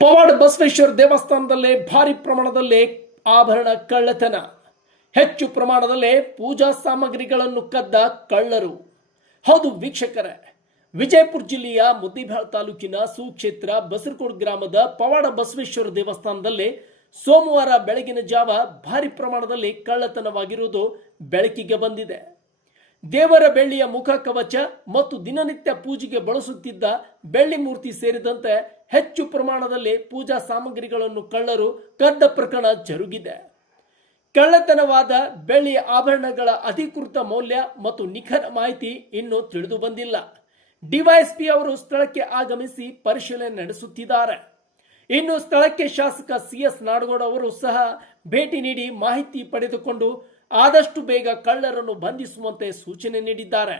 ಪವಾಡ ಬಸವೇಶ್ವರ ದೇವಸ್ಥಾನದಲ್ಲೇ ಭಾರಿ ಪ್ರಮಾಣದಲ್ಲಿ ಆಭರಣ ಕಳ್ಳತನ, ಹೆಚ್ಚು ಪ್ರಮಾಣದಲ್ಲಿ ಪೂಜಾ ಸಾಮಗ್ರಿಗಳನ್ನು ಕದ್ದ ಕಳ್ಳರು. ಹೌದು ವೀಕ್ಷಕರೇ, ವಿಜಯಪುರ ಜಿಲ್ಲೆಯ ಮುದ್ದೇಬಿಹಾಳ ತಾಲೂಕಿನ ಸುಕ್ಷೇತ್ರ ಬಸರಕೋಡ್ ಗ್ರಾಮದ ಪವಾಡ ಬಸವೇಶ್ವರ ದೇವಸ್ಥಾನದಲ್ಲಿ ಸೋಮವಾರ ಬೆಳಗಿನ ಜಾವ ಭಾರಿ ಪ್ರಮಾಣದಲ್ಲಿ ಕಳ್ಳತನವಾಗಿರುವುದು ಬೆಳಕಿಗೆ ಬಂದಿದೆ. ದೇವರ ಬೆಳ್ಳಿಯ ಮುಖ ಕವಚ ಮತ್ತು ದಿನನಿತ್ಯ ಪೂಜೆಗೆ ಬಳಸುತ್ತಿದ್ದ ಬೆಳ್ಳಿ ಮೂರ್ತಿ ಸೇರಿದಂತೆ ಹೆಚ್ಚು ಪ್ರಮಾಣದಲ್ಲಿ ಪೂಜಾ ಸಾಮಗ್ರಿಗಳನ್ನು ಕಳ್ಳರು ಕದ್ದ ಪ್ರಕರಣ ಜರುಗಿದೆ. ಕಳ್ಳತನವಾದ ಬೆಳ್ಳಿಯ ಆಭರಣಗಳ ಅಧಿಕೃತ ಮೌಲ್ಯ ಮತ್ತು ನಿಖರ ಮಾಹಿತಿ ಇನ್ನೂ ತಿಳಿದು ಬಂದಿಲ್ಲ. ಡಿವೈಎಸ್ಪಿ ಅವರು ಸ್ಥಳಕ್ಕೆ ಆಗಮಿಸಿ ಪರಿಶೀಲನೆ ನಡೆಸುತ್ತಿದ್ದಾರೆ. ಇನ್ನು ಸ್ಥಳಕ್ಕೆ ಶಾಸಕ CS ನಾಡಗೌಡ ಅವರು ಸಹ ಭೇಟಿ ನೀಡಿ ಮಾಹಿತಿ ಪಡೆದುಕೊಂಡು ಆದಷ್ಟು ಬೇಗ ಕಳ್ಳರನ್ನು ಬಂಧಿಸುವಂತೆ ಸೂಚನೆ ನೀಡಿದ್ದಾರೆ.